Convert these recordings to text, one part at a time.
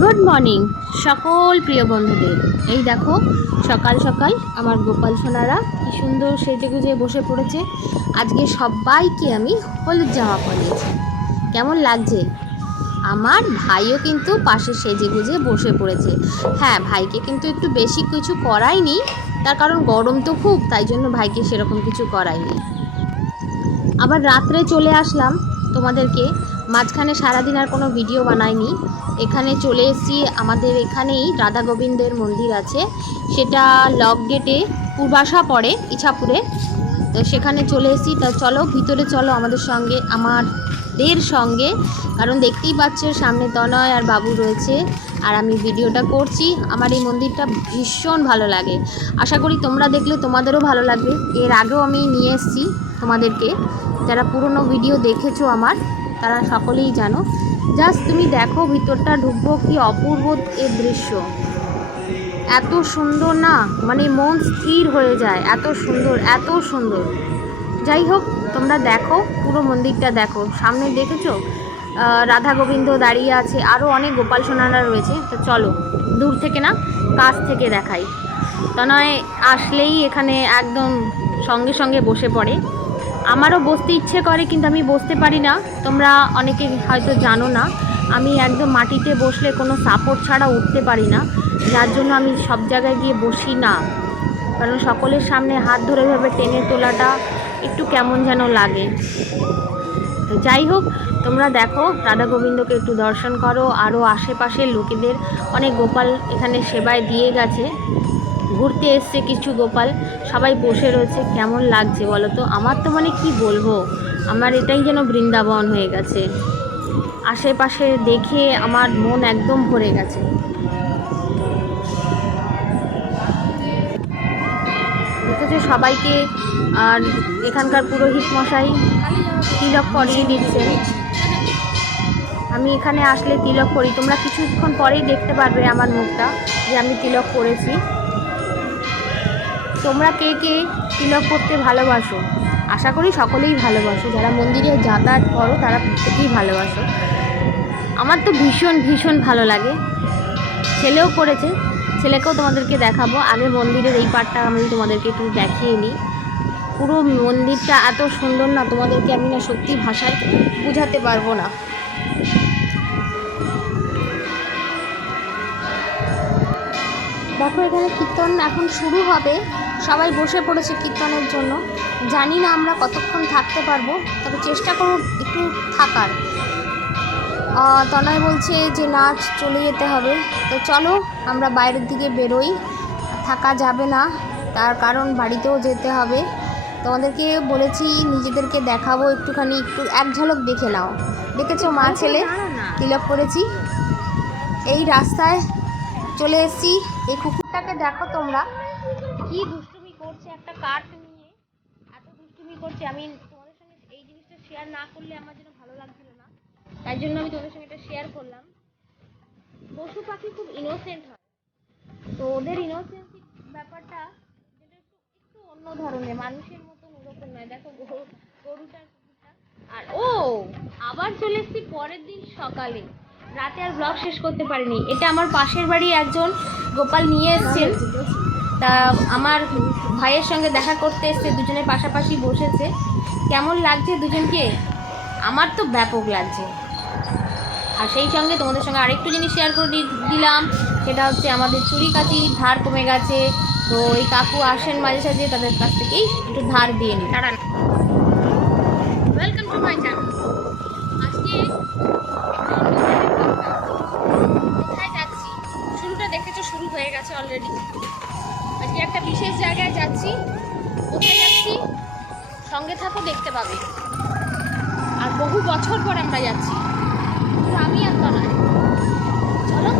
Good morning সকল প্রিয় বন্ধুদের। এই দেখো, সকাল সকাল আমার গোপাল সোনারা কি সুন্দর সেজে গুজে বসে পড়েছে। আজকে সবাইকে আমি হলুদ জামা পরিয়েছি। কেমন লাগছে? আমার ভাইও কিন্তু পাশে সেজে গুজে বসে পড়েছে। হ্যাঁ ভাইকে কিন্তু একটু বেশি কিছু করাইনি। তার কারণ গরম তো খুব, তাই জন্য ভাইকে সেরকম কিছু করাইনি। আবার রাত্রে চলে আসলাম তোমাদেরকে। মাঝখানে সারাদিন আর কোনো ভিডিও বানাইনি। এখানে চলে এসেছি, আমাদের এখানেই রাধা গোবিন্দের মন্দির আছে। সেটা লক গেটে পূর্বাশা পড়ে, ইছাপুরে। তো সেখানে চলে এসেছি। তা চলো, ভিতরে চলো আমাদের সঙ্গে আমাদের সঙ্গে। কারণ দেখতেই পাচ্ছ, সামনে তনয় আর বাবু রয়েছে। আর আমি ভিডিওটা করছি। আমার এই মন্দিরটা ভীষণ ভালো লাগে। আশা করি তোমরা দেখলে তোমাদেরও ভালো লাগবে। এর আগেও আমি নিয়ে এসেছি তোমাদেরকে। যারা পুরনো ভিডিও দেখেছ আমার তারা সকলেই জানো। জাস্ট তুমি দেখো ভিতরটা, ঢুকবো কি অপূর্ব এ দৃশ্য। এত সুন্দর না? মানে মন স্থির হয়ে যায়। এত সুন্দর এত সুন্দর। যাই হোক, তোমরা দেখো, পুরো মন্দিরটা দেখো। সামনে দেখেছ? রাধা গোবিন্দ দাঁড়িয়ে আছে। আরও অনেক গোপাল সোনারা রয়েছে। তো চলো, দূর থেকে না, কাছ থেকে দেখাই। তা নয় আসলেই এখানে একদম সঙ্গে সঙ্গে বসে পড়ে। আমারও বসতে ইচ্ছে করে, কিন্তু আমি বসতে পারি না। তোমরা অনেকে হয়তো জানো না, আমি একদম মাটিতে বসলে কোনো সাপোর্ট ছাড়া উঠতে পারি না। যার জন্য আমি সব জায়গায় গিয়ে বসি না। কারণ সকলের সামনে হাত ধরে ভাবে টেনে তোলাটা একটু কেমন যেন লাগে। তো যাই হোক, তোমরা দেখো, রাধা গোবিন্দকে একটু দর্শন করো। আরও আশেপাশের লোকেদের, অনেক গোপাল এখানে সেবায় দিয়ে গেছে। ঘুরতে এসছে কিছু গোপাল। সবাই বসে রয়েছে, কেমন লাগছে বলো তো? আমার তো মানে কি বলব? আমার এটাই যেন বৃন্দাবন হয়ে গেছে। আশেপাশে দেখে আমার মন একদম ভরে গেছে। সবাইকে, আর এখানকার পুরোহিত মশাই তিলক করিয়ে দিচ্ছেন। আমি এখানে আসলে তিলক করি। তোমরা কিছুক্ষণ পরেই দেখতে পারবে আমার মুখটা যে আমি তিলক করেছি। তোমরা কে কে তিলক করতে ভালোবাসো? আশা করি সকলেই ভালোবাসো। যারা মন্দিরে যাতায়াত করো, তারা প্রত্যেকেই ভালোবাসো। আমার তো ভীষণ ভীষণ ভালো লাগে। ছেলেও করেছে ছেলেকেও তোমাদেরকে দেখাবো। আগে মন্দিরের এই পার্টটা আমি তোমাদেরকে একটু দেখিয়ে নিই। পুরো মন্দিরটা এত সুন্দর না, তোমাদেরকে আমি না সত্যি ভাষায় বোঝাতে পারব না। দেখো, এখানে কীর্তন এখন শুরু হবে। সবাই বসে পড়েছে কীর্তনের জন্য। জানি না আমরা কতক্ষণ থাকতে পারব তবে চেষ্টা করব একটু থাকার। তনয় বলছে যে নাচ চলে যেতে হবে। তো চলো আমরা বাইরের দিকে বেরোই। থাকা যাবে না তার কারণ বাড়িতেও যেতে হবে। তোমাদেরকে বলেছি নিজেদেরকে দেখাবো একটুখানি একটু এক ঝলক দেখে নাও। দেখেছ মা ছেলে? তিলক করেছি। এই রাস্তায় চলে এসেছি। এই কুকুরটাকে দেখো তোমরা। কি একটা কাঠ নিয়ে এত দুষ্টুমি করছে। আমি তোমাদের সঙ্গে এই জিনিসটা শেয়ার না করলে আমার জন্য ভালো লাগছিল না। তাই জন্য আমি তোমাদের সঙ্গে এটা শেয়ার করলাম। পশু পাখি খুব ইনোসেন্ট হয়। তো ওদের ইনোসেন্সি ব্যাপারটা যেটা একটু একটু অন্য ধরনের, মানুষের মতন ওরকম নয়। দেখো গরু, গরুটা আর ও, আবার চলে এসেছি পরের দিন সকালে। রাতে আর ব্লগ শেষ করতে পারিনি। এটা আমার পাশের বাড়ি একজন গোপাল নিয়ে এসছেন। তা আমার ভাইয়ের সঙ্গে দেখা করতে এসছে দুজনের পাশাপাশি বসেছে। কেমন লাগছে দুজনকে? আমার তো ব্যাপক লাগছে। আর সেই সঙ্গে তোমাদের সঙ্গে আরেকটু জিনিস শেয়ার করে দিলাম, সেটা হচ্ছে আমাদের চুরি কাচি, ধার কমে গেছে। তো ওই কাকু আসেন মাঝে সাঝে, তাদের কাছ থেকেই একটু ধার দিয়ে নিই। বহু বছর পর আমরা যাচ্ছি। আমি আর নয়। চলো।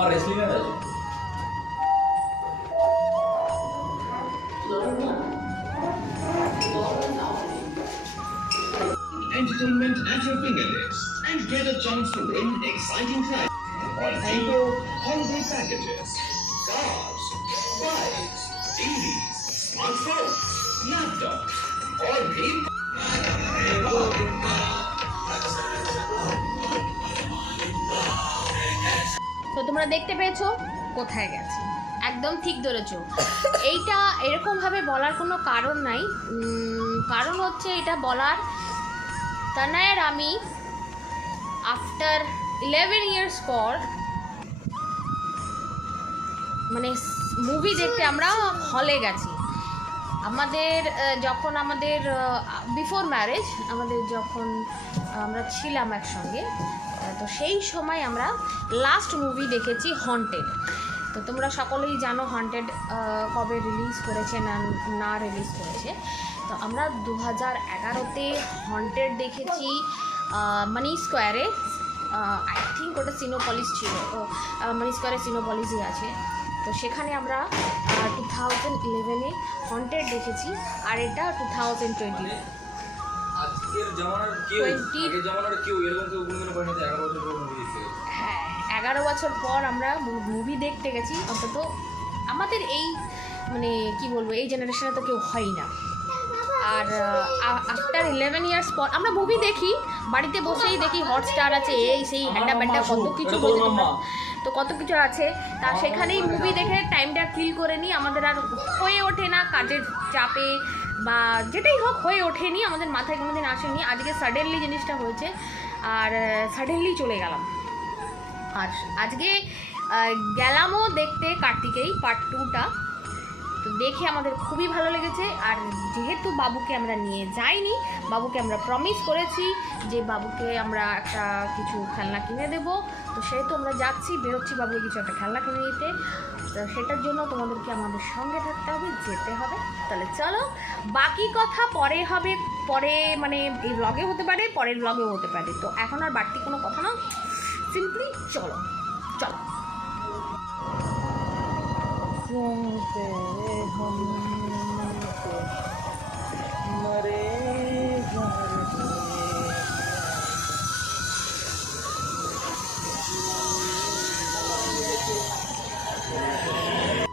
আমার রেসলিং এর আছে entertainment at your fingertips and get a chance to win exciting prizes on Vivo holiday packages, cars, bikes, TVs, smartphones, laptops, or game. তোমরা দেখতে পেয়েছ? কোথায় গেছি? একদম ঠিক ধরেছো। এইটা এরকমভাবে বলার কোনো কারণ নাই। কারণ হচ্ছে এটা বলার তানায়ের আমি আফটার ইলেভেন ইয়ার্স পর মানে মুভি দেখতে আমরা হলে গেছি। আমাদের যখন আমাদের বিফোর ম্যারেজ আমাদের যখন আমরা ছিলাম একসঙ্গে তো সেই সময় আমরা লাস্ট মুভি দেখেছি হন্টেড তো তোমরা সকলেই জানো হন্টেড কবে রিলিজ করেছে না না রিলিজ করেছে। তো আমরা দু হাজার এগারোতে হন্টেড দেখেছি মানি স্কোয়ারে আই থিঙ্ক ওটা সিনোপলিস ছিল। মানি স্কোয়ারে সিনোপলিসই আছে। তো সেখানে আমরা টু থাউজেন্ড ইলেভেনে হন্টেড দেখেছি, আর এটা টু থাউজেন্ড টোয়েন্টি আজকের জামানার কেউ আগের জামানার কেউ এরকম কেউ কোনোদিনও এগারো বছর পর মুভি দেখতে হ্যাঁ এগারো বছর পর আমরা মুভি দেখতে গেছি অন্তত আমাদের এই মানে কি বলব এই জেনারেশনে তো কেউ হয় না। আর আফটার ইলেভেন ইয়ার্স পর আমরা মুভি দেখি বাড়িতে বসেই দেখি হটস্টার আছে এই সেই হ্যান্ডা ব্যান্ডা কত কিছু। তো কত কিছু আছে তা সেখানেই মুভি দেখে টাইমটা ফিল করে নিই আমাদের আর হয়ে ওঠে না কাজের চাপে বা যেটাই হোক হয়ে ওঠেনি, আমাদের মাথায় কোনোদিন আসেনি। আজকে সাডেনলি জিনিসটা হয়েছে, আর সাডেনলি চলে গেলাম। আর আজকে গেলামও দেখতে কার্তিকেই পার্ট টুটা তো দেখে আমাদের খুবই ভালো লেগেছে, আর যেহেতু বাবুকে আমরা নিয়ে যাইনি, বাবুকে আমরা প্রমিস করেছি যে বাবুকে আমরা একটা কিছু খেলনা কিনে দেব। তো সেহেতু আমরা যাচ্ছি, বেরোচ্ছি বাবুকে কিছু একটা খেলনা কিনে দিতে। তো সেটার জন্য তোমাদেরকে আমাদের সঙ্গে থাকতে হবে, যেতে হবে। তাহলে চলো, বাকি কথা পরে হবে, পরে মানে এই ব্লগে হতে পারে, পরের ব্লগেও হতে পারে। তো এখন আর বাড়তি কোনো কথা না সিম্পলি চলো চলো। মরে